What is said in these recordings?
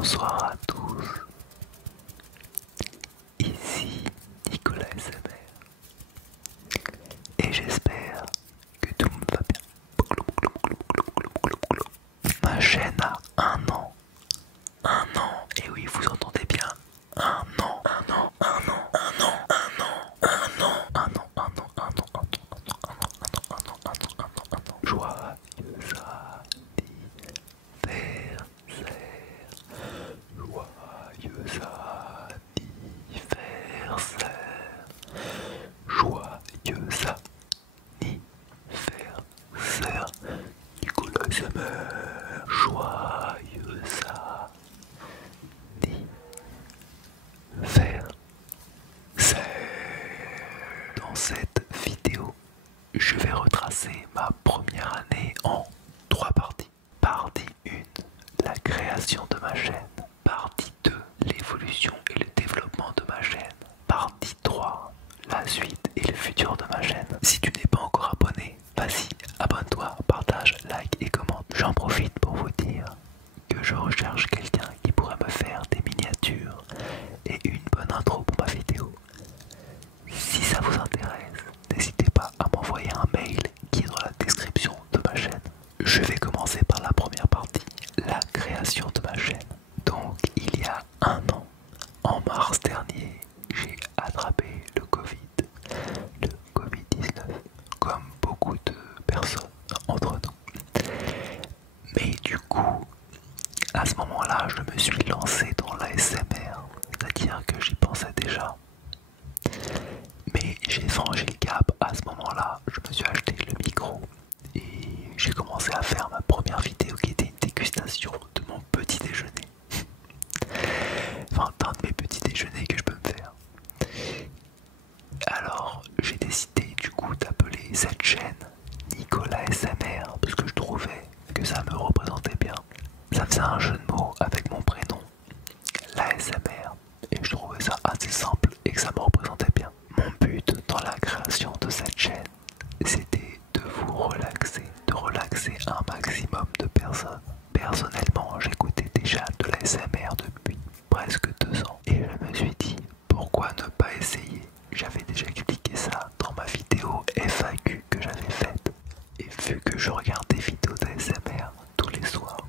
Bonsoir à tous, ici Nicolas SMR et j'espère que tout le monde va bien. Ma chaîne a un an, et oui vous entendez bien, un an, un an, un an, un an, un an, un an, un an, un an, un an, un an, un an, un an, un an, un an, un an, un an, un an. Joyeux anniversaire, joyeux anniversaire, joyeux anniversaire, Nicolas SMR, joyeux anniversaire. Dans cette vidéo, je vais retracer ma première année en 3 parties. Partie 1, la création de ma chaîne. Partie 2, l'évolution et le développement de ma chaîne. Partie 3, la suite et le futur de ma chaîne. Si tu n'es pas encore abonné, vas-y, abonne-toi, partage, like et commente. J'en profite pour vous dire que je recherche quelqu'un qui pourrait me faire des miniatures et une bonne intro pour ma vidéo. Si ça vous intéresse, n'hésitez pas à m'envoyer un mail qui est dans la description de ma chaîne. Je vais commencer par la première partie, la création de ma chaîne. Donc il y a un an, en mars dernier, j'ai attrapé le Covid-19, comme beaucoup de personnes entre nous. Mais du coup, à ce moment-là, je me suis lancé dans l'ASMR, c'est-à-dire que j'y pensais déjà. Mais j'ai franchi le cap à ce moment-là, je me suis acheté le micro et j'ai commencé à faire ma première vidéo qui était une dégustation de mon petit déjeuner. Enfin, d'un de mes petits déjeuners que je peux me faire. Alors, j'ai décidé du coup d'appeler cette chaîne Nicolas SMR parce que je trouvais que ça me représentait bien. Ça faisait un jeu de mots avec mon prénom, l'ASMR, et je trouvais ça assez simple et que ça me représentait bien. Mon but dans la création de cette chaîne, c'était de vous relaxer, de relaxer un maximum de personnes. Personnellement, j'écoutais déjà de l'ASMR depuis presque 2 ans et je me suis dit pourquoi ne pas essayer. J'avais déjà expliqué ça dans ma vidéo FAQ que j'avais faite et vu que je regarde des vidéos d'ASMR tous les soirs,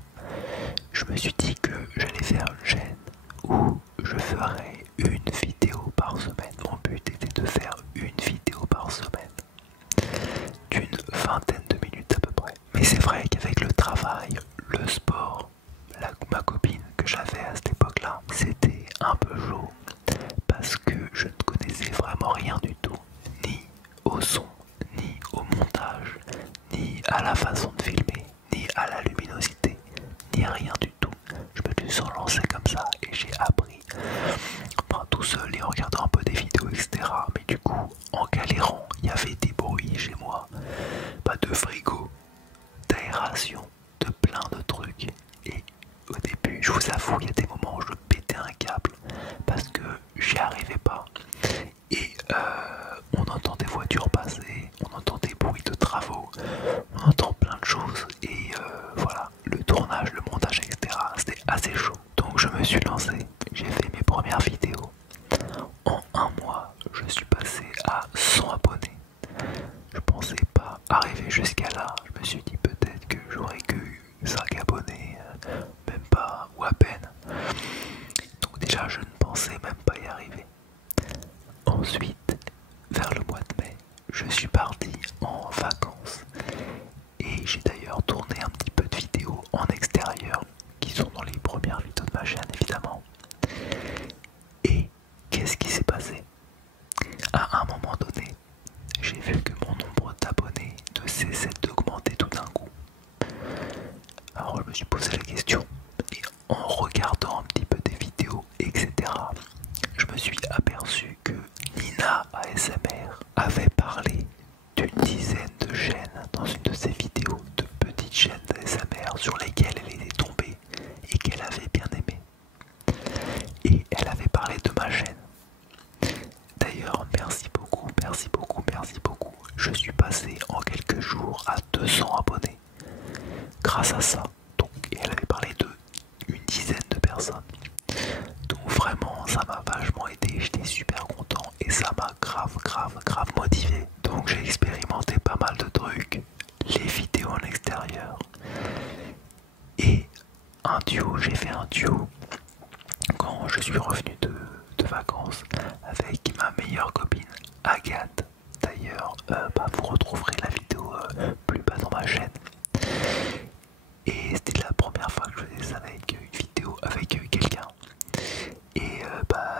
je me suis dit que j'allais faire une chaîne où je ferais une vidéo par semaine. Mon but était de faire une vidéo par semaine d'une vingtaine de minutes à peu près. Mais c'est vrai qu'avec le travail, le sport, ma copine que j'avais à cette époque-là, c'était un peu chaud parce que je ne connaissais vraiment rien du tout, ni au son, ni au montage, ni à la façon de filmer, ni à la luminosité, ni rien du tout. Je me suis lancé comme ça et j'ai appris, enfin, tout seul et en regardant un peu des vidéos, etc. Mais du coup, en galérant, il y avait des bruits chez moi, pas de frigo, d'aération, de plein de trucs. Et au début, je vous avoue, il y a des moments où je pétais un câble parce que j'y arrivais pas. Et on entend des voitures passer, on entend des bruits de travaux, on entend plein de choses. Et voilà, le tournage, le montage, etc. C'était assez chaud. Donc je me suis lancé, j'ai fait mes premières vidéos. En un mois, je suis passé à 100 abonnés. Je pensais pas arriver jusqu'à là. Je me suis dit peut-être que j'aurais que 5 abonnés, même pas, ou à peine. Donc déjà, je ne pensais même pas y arriver. Ensuite, vers le mois de mai, je suis parti en vacances. Et j'ai d'ailleurs tourné un petit peu de vidéos en extérieur, qui sont dans les premières vidéos de ma chaîne évidemment. un duo, j'ai fait un duo quand je suis revenu de vacances avec ma meilleure copine Agathe. D'ailleurs, vous retrouverez la vidéo plus bas dans ma chaîne. Et c'était la première fois que je faisais ça avec une vidéo avec quelqu'un. Et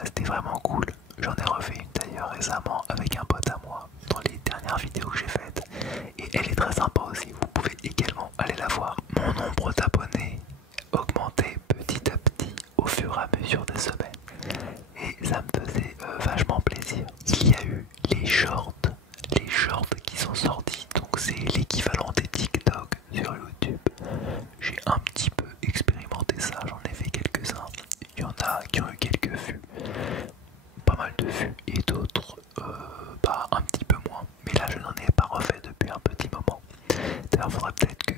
c'était vraiment cool. J'en ai refait une d'ailleurs récemment avec un pote à moi dans les dernières vidéos que j'ai faites. Et elle est très sympa aussi, vous pouvez également aller la voir. Mon nombre d'abonnés augmentait petit à petit au fur et à mesure des semaines. Et ça me faisait vachement plaisir. Il y a eu les shorts qui sont sortis. Donc c'est l'équivalent des TikTok sur YouTube. J'ai un petit peu expérimenté ça, j'en ai fait quelques-uns. Il y en a qui ont eu quelques vues, pas mal de vues, et d'autres un petit peu moins. Mais là je n'en ai pas refait depuis un petit moment. D'ailleurs il faudrait peut-être que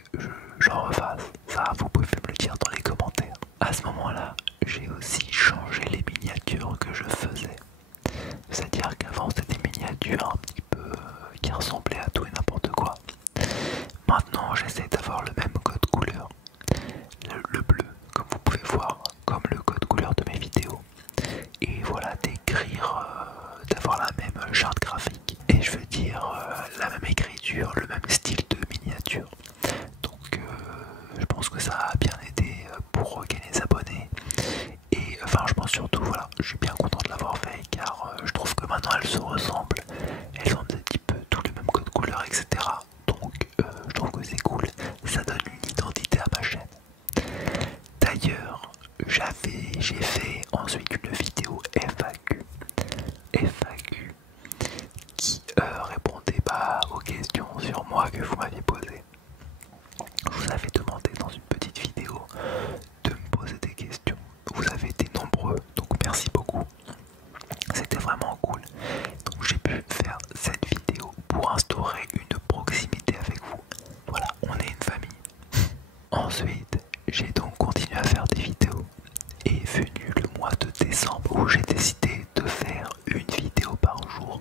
j'en refasse. Ça vous pouvez me le dire dans les commentaires. À ce moment-là, j'ai aussi changé les miniatures que je faisais. C'est-à-dire qu'avant c'était des miniatures un petit peu qui ressemblaient à tout et n'importe quoi. Maintenant j'essaie d'avoir le même code couleur, le bleu comme vous pouvez voir, comme le code couleur de mes vidéos. Et voilà, d'écrire, d'avoir la même charte graphique. Et je veux dire la même écriture, le même style de miniature. Donc je pense que ça a bien aidé pour gagner des abonnés. Et enfin je pense surtout, voilà, je suis bien content de l'avoir fait car je trouve que maintenant elles se ressemblent. Elles ont un petit peu tous les mêmes codes couleurs, etc. Donc je trouve que c'est cool, ça donne une identité à ma chaîne. D'ailleurs, j'ai fait ensuite une vidéo FAQ qui répondait aux questions sur moi que vous m'aviez posées. Je vous avais demandé dans une petite vidéo de me poser des questions. Vous avez été nombreux, donc merci beaucoup. C'était vraiment cool. Donc j'ai pu faire cette vidéo pour instaurer une proximité avec vous. Voilà, on est une famille. Ensuite, j'ai donc continué à faire des vidéos. Et est venu le mois de décembre où j'ai décidé de faire une vidéo par jour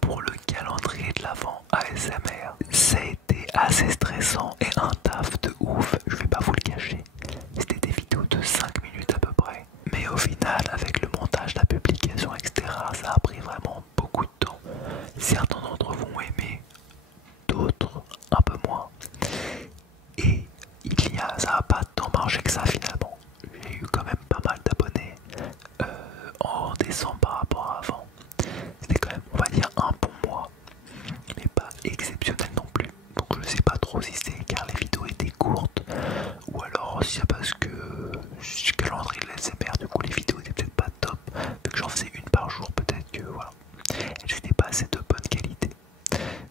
pour le calendrier de l'Avent ASMR. Ça a été assez stressant et un taf de ouf, je vais pas vous le cacher. C'était des vidéos de 5 minutes à peu près. Mais au final, avec le montage, la publication, etc., ça a pris vraiment beaucoup de temps. Certains d'entre vous ont aimé, d'autres un peu moins. Et ça n'a pas tant marché que ça finalement. J'ai eu quand même pas mal d'abonnés en décembre par rapport à avant. C'était quand même, on va dire, un bon mois, mais pas exceptionnel non plus. Donc je sais pas trop si c'est car les vidéos étaient courtes ou alors si c'est parce que je calendrier de l'ASMR, du coup les vidéos étaient peut-être pas top, vu que j'en faisais une par jour, peut-être que voilà, elles n'étaient pas assez de bonne qualité.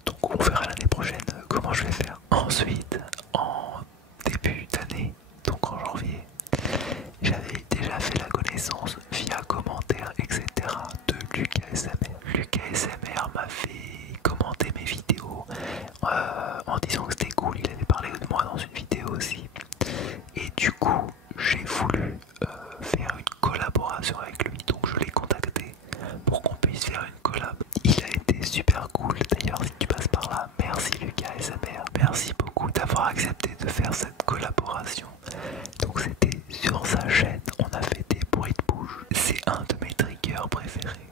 Donc on verra l'année prochaine comment je vais faire. Ensuite, en début d'année, donc en janvier, j'avais déjà fait la connaissance via commentaires, etc. de Lucas SMR. Lucas SMR m'a fait commenter mes vidéos en disant que c'était cool, il avait parlé de moi dans une vidéo aussi. Et du coup, j'ai voulu faire une collaboration avec lui, donc je l'ai contacté pour qu'on puisse faire une collab. Il a été super cool, d'ailleurs si tu passes par là, merci Lucas SMR, merci beaucoup d'avoir accepté de faire cette collaboration. Donc c'était sur sa chaîne, on a fait des bruits de bouche, c'est un de mes triggers préférés,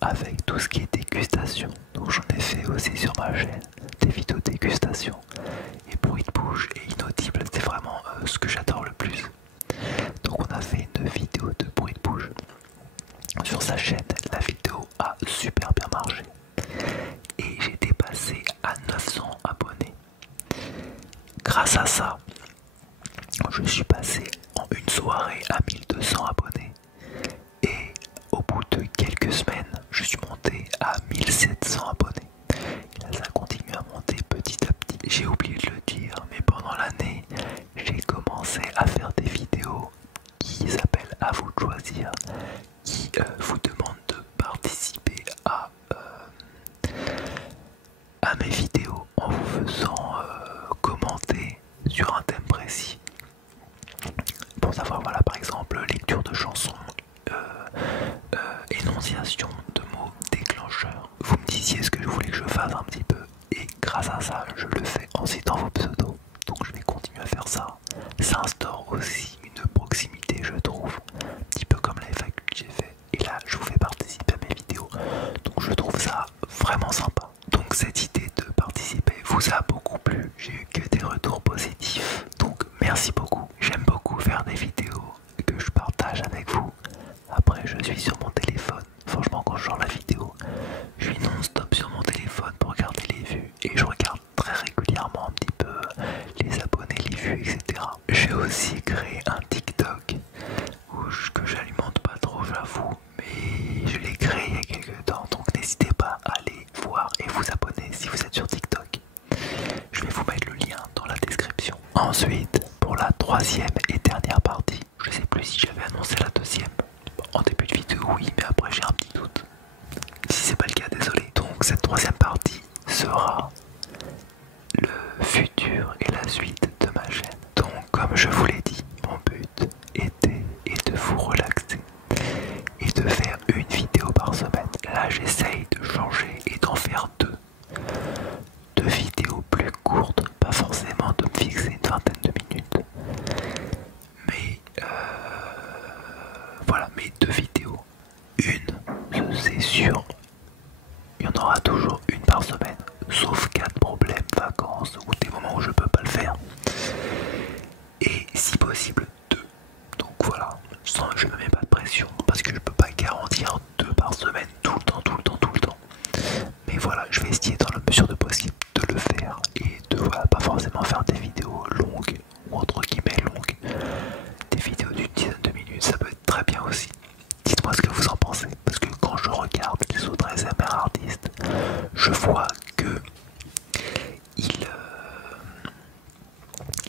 avec tout ce qui est dégustation. Donc j'en ai fait aussi sur ma chaîne, des vidéos dégustation, et bruit de bouche et inaudible, c'est vraiment ce que j'adore le plus. Donc on a fait une vidéo de bruit de bouche sur sa chaîne, la vidéo a super bien marché et j'ai dépassé à 900 abonnés. Grâce à ça, je suis passé en une soirée à 1200 abonnés et au bout de quelques semaines, je suis monté à 1700 abonnés. Et là, ça continue à monter petit à petit. J'ai oublié de le dire, mais pendant l'année, j'ai commencé à faire des vidéos qui s'appellent À vous de choisir, qui vous demandent de participer à mes vidéos en vous faisant commenter sur un thème précis. Pour savoir, voilà, par exemple, lecture de chansons, énonciation de mots déclencheurs. Vous me disiez ce que je voulais que je fasse un petit peu, et grâce à ça, je le fais en citant vos pseudos. Donc je vais continuer à faire ça. Ça instaure aussi une ensuite, pour la troisième et dernière partie, je sais plus si j'avais annoncé la deuxième. En début de vidéo, oui, mais après j'ai un petit doute. Si c'est pas le cas, désolé. Donc cette troisième partie sera le futur et la suite de ma chaîne. Donc comme je vous l'ai dit, mon but était de vous relaxer et de faire une vidéo par semaine. Là j'essaye de changer et d'en faire deux vidéos plus courtes, pas forcément de me fixer une vingtaine de minutes, mais voilà, mes deux vidéos. Une, c'est sûr, il y en aura toujours une par semaine, sauf cas de problème, vacances ou des moments où je peux pas le faire. Et si possible, deux. Donc voilà, je me mets pas de pression parce que je peux pas garantir deux par semaine tout le temps. Mais voilà, je vais essayer dans la mesure de possible de le faire et de voilà, pas forcément faire des vidéos longues ou entre guillemets longues. Des vidéos d'une dizaine de minutes, ça peut être très bien aussi. Dites-moi ce que vous en pensez, parce que quand je regarde les autres ASMR artistes, je vois que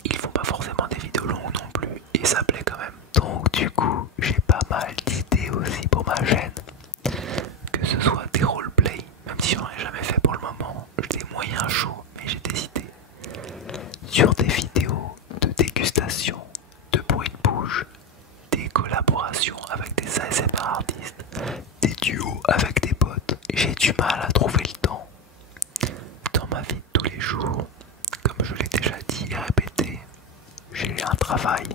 ils font pas forcément des vidéos longues non plus, et ça plaît quand même. Donc du coup, j'ai pas mal d'idées aussi pour ma chaîne, que ce soit des roleplays, même si j'en ai jamais fait pour le moment, j'ai des moyens chauds, mais j'ai des idées sur des vidéos de dégustation, de bruit de bouche, des collaborations avec des ASMR artistes, des duos avec des potes. J'ai du mal à trouver le temps dans ma vie de tous les jours. Comme je l'ai déjà dit et répété, j'ai un travail,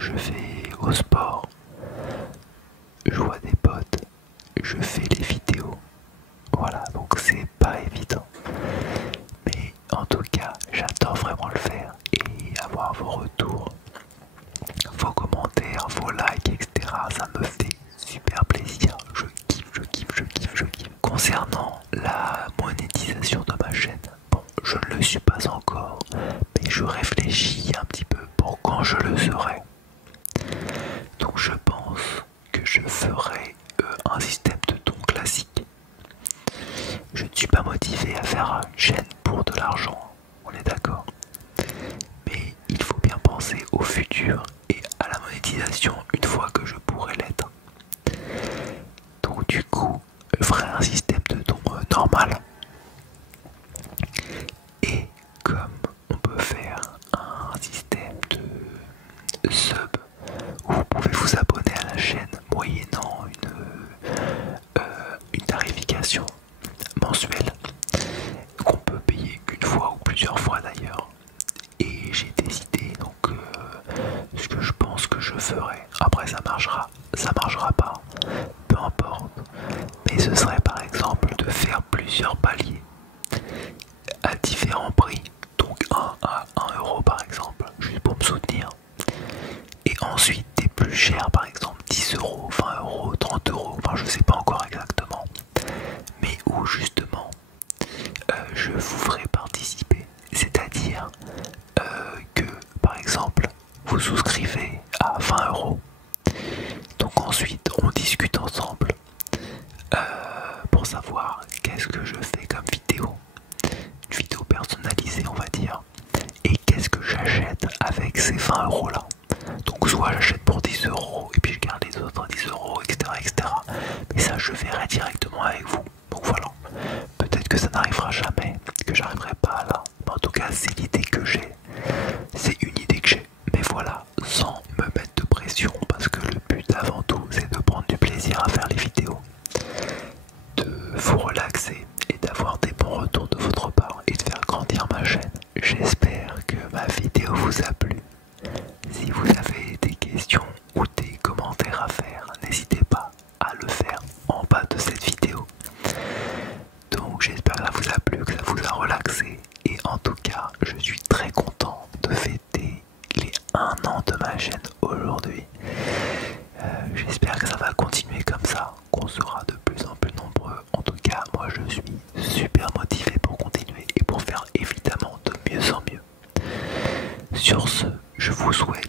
je vais au sport, je vois des potes, je fais les vidéos. Voilà, donc c'est pas évident. Mais en tout cas, j'adore vraiment le faire et avoir vos retours, vos commentaires, vos likes, etc. Ça me fait super plaisir. Je kiffe. Concernant la monétisation de ma chaîne, bon, je ne le suis pas encore, mais je réfléchis un petit peu pour quand je le serai. Donc je pense que je ferai un système de dons classique. Je ne suis pas motivé à faire une chaîne pour de l'argent, on est d'accord. Mais il faut bien penser au futur et à la monétisation une fois que je pourrai l'être. Donc du coup, je ferai un système de dons normal. Et comme on peut faire un système de sub où vous pouvez vous abonner à la chaîne moyennant une tarification mensuelle qu'on peut payer une fois ou plusieurs fois d'ailleurs. Et j'ai des idées, donc ce que je pense que je ferai. Après ça marchera pas, peu importe. Mais ce serait par exemple de faire plusieurs paliers à différents prix. Donc 1 à 1 € par exemple, juste pour me soutenir. Et ensuite des plus chers, par exemple 10 €, 20 €, 30 €, enfin je sais pas encore exactement. Mais où justement je vous ferai participer. C'est-à-dire que par exemple vous souscrivez à 20 €. Donc ensuite on discute ensemble pour savoir qu'est-ce que je fais comme vidéo. Une vidéo personnalisée on va dire. Et qu'est-ce que j'achète avec ces 20 € là. Donc soit j'achète pour 10 € et puis je garde les autres 10 €, etc. Mais ça je verrai directement avec vous. Donc voilà. Peut-être que ça n'arrivera jamais, que j'arriverai pas là. Mais en tout cas c'est l'idée que j'ai. C'est une idée que j'ai. Mais voilà, sans me mettre de pression, parce que le but avant tout c'est de prendre du plaisir à faire les vidéos, de vous relaxer et d'avoir des bons retours de votre part et de faire grandir ma chaîne. J'espère que ma vidéo vous a plu. Si vous avez des questions ou des commentaires à faire, n'hésitez pas à le faire en bas de cette vidéo. Donc j'espère que ça vous a plu, que ça vous a relaxé. Et en tout cas, je suis très content de fêter les 1 an de ma chaîne aujourd'hui. J'espère que ça va continuer comme ça, qu'on sera de plus en plus nombreux. En tout cas, moi je suis super motivé pour continuer et pour faire évidemment de mieux en mieux. Sur ce, je vous souhaite